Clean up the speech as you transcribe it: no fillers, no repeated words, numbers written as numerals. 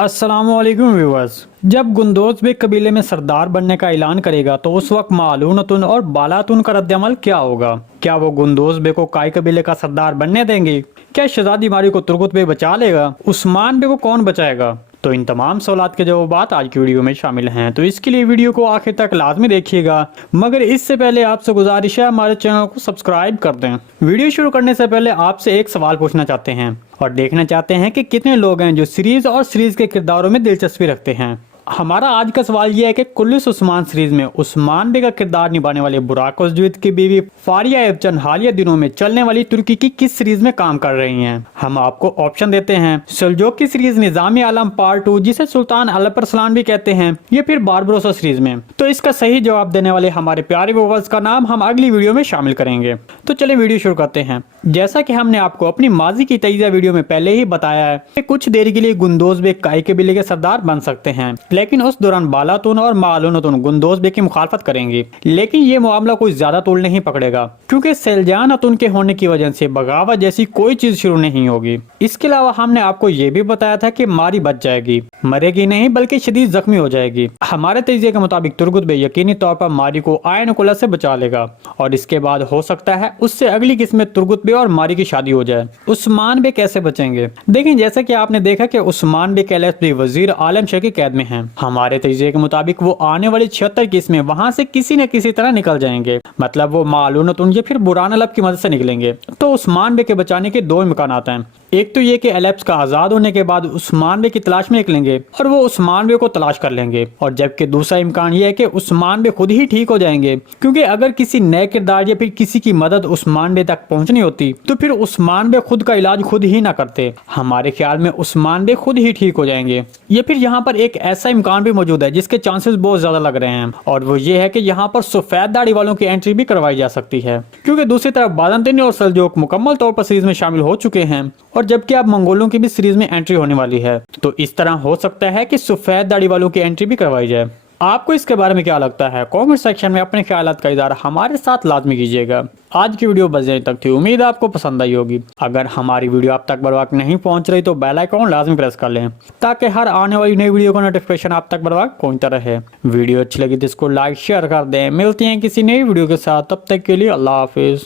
अस्सलाम वालेकुम व्यूअर्स। जब गुंदोज बेग कबीले में सरदार बनने का ऐलान करेगा तो उस वक्त मालूनतुन और बालातुन का रद्दअमल क्या होगा? क्या वो गुंदोज बेग को काय कबीले का सरदार बनने देंगे? क्या शहजादी मारी को तुर्गुत बेग बचा लेगा? उस्मान बेग को कौन बचाएगा? तो इन तमाम सवालात के जवाब आज की वीडियो में शामिल हैं, तो इसके लिए वीडियो को आखिर तक लाजमी देखिएगा। मगर इससे पहले आपसे गुजारिश है हमारे चैनल को सब्सक्राइब कर दें। वीडियो शुरू करने से पहले आपसे एक सवाल पूछना चाहते हैं और देखना चाहते हैं कि कितने लोग हैं जो सीरीज और सीरीज के किरदारों में दिलचस्पी रखते हैं। हमारा आज का सवाल यह है कि कुल्लुस उस्मान सीरीज में उस्मान बेग का किरदार निभाने वाले बुराक उज़्ज़ुइद की बीवी फारिया एवचन हालिया दिनों में चलने वाली तुर्की की किस सीरीज में काम कर रही हैं? हम आपको ऑप्शन देते हैं। सल्जोक की सीरीज निज़ाम आलम पार्ट 2 जिसे सुल्तान अलपरसलान भी कहते हैं, या फिर बारबरोसा सीरीज में। तो इसका सही जवाब देने वाले हमारे प्यारे व्यूअर्स का नाम हम अगली वीडियो में शामिल करेंगे। तो चलिए वीडियो शुरू करते हैं। जैसा कि हमने आपको अपनी माजी की तैज़िया वीडियो में पहले ही बताया है कि कुछ देर के लिए गुंदोज बेग काय कबीले के सरदार बन सकते हैं, लेकिन उस दौरान बालातुन और मालूनतुन गुंदोज बेग की मुखालफत करेंगे। लेकिन ये मामला कोई ज्यादा तूल नहीं पकड़ेगा, क्योंकि सेल्जानतुन के होने की वजह से बगावत जैसी कोई चीज शुरू नहीं होगी। इसके अलावा हमने आपको ये भी बताया था कि मारी बच जाएगी, मरेगी नहीं बल्कि शदीद जख्मी हो जाएगी। हमारे तैज़िये के मुताबिक तुर्गुत बेग यकीनी तौर पर मारी को आयन कुला से बचा लेगा और इसके बाद हो सकता है उससे अगली किस्म में तुर्गुत बेग और मारी की शादी हो जाए। उस्मान बेग कैसे बचेंगे? देखिए, जैसा कि आपने देखा कि उस्मान बेग एलएसपी वजीर आलम शाह की कैद में हैं। हमारे तैज़िये के मुताबिक वो आने वाली 76 किस्में वहां से किसी न किसी तरह निकल जाएंगे, मतलब वो मालूनतुन या फिर बुरान अलब की मदद से निकलेंगे। तो उस्मान बेग के बचाने के दो इम्कान हैं। एक तो ये कि एलेप्स का आजाद होने के बाद उस्मान बेग की तलाश में निकलेंगे और वो उस्मान बेग को तलाश कर लेंगे, और जबकि दूसरा इम्कान ये है कि उस्मान बेग खुद ही ठीक हो जाएंगे, क्योंकि अगर किसी नए किरदार या फिर किसी की मदद उस्मान बेग तक पहुंचनी होती तो फिर उस्मान बेग खुद का इलाज खुद ही ना करते। हमारे ख्याल में उस्मान बेग खुद ही ठीक हो जाएंगे। या फिर यहाँ पर एक ऐसा इम्कान भी मौजूद है जिसके चांसेस बहुत ज्यादा लग रहे हैं, और वो ये है कि यहाँ पर सफेद दाढ़ी वालों की एंट्री भी करवाई जा सकती है, क्योंकि दूसरी तरफ बाज़ंतीनी और सल्जोक मुकम्मल तौर पर सीरीज में शामिल हो चुके हैं, और जबकि अब मंगोलों की भी सीरीज में एंट्री होने वाली है। तो इस तरह हो सकता है कि सफेद दाढ़ी वालों की एंट्री भी करवाई जाए। आपको इसके बारे में क्या लगता है? कमेंट सेक्शन में अपने ख्यालात का इज़हार हमारे साथ लाजमी कीजिएगा। आज की वीडियो बस यहीं तक थी, उम्मीद आपको पसंद आई होगी। अगर हमारी वीडियो आप तक बर वक्त नहीं पहुंच रही तो बेल आइकन लाजमी प्रेस कर लें, ताकि हर आने वाली नई वीडियो का नोटिफिकेशन आप तक बर वक्त पहुंचता रहे। वीडियो अच्छी लगी तो इसको लाइक शेयर कर दें। मिलती हैं किसी नई वीडियो के साथ, तब तक के लिए अल्लाह हाफिज।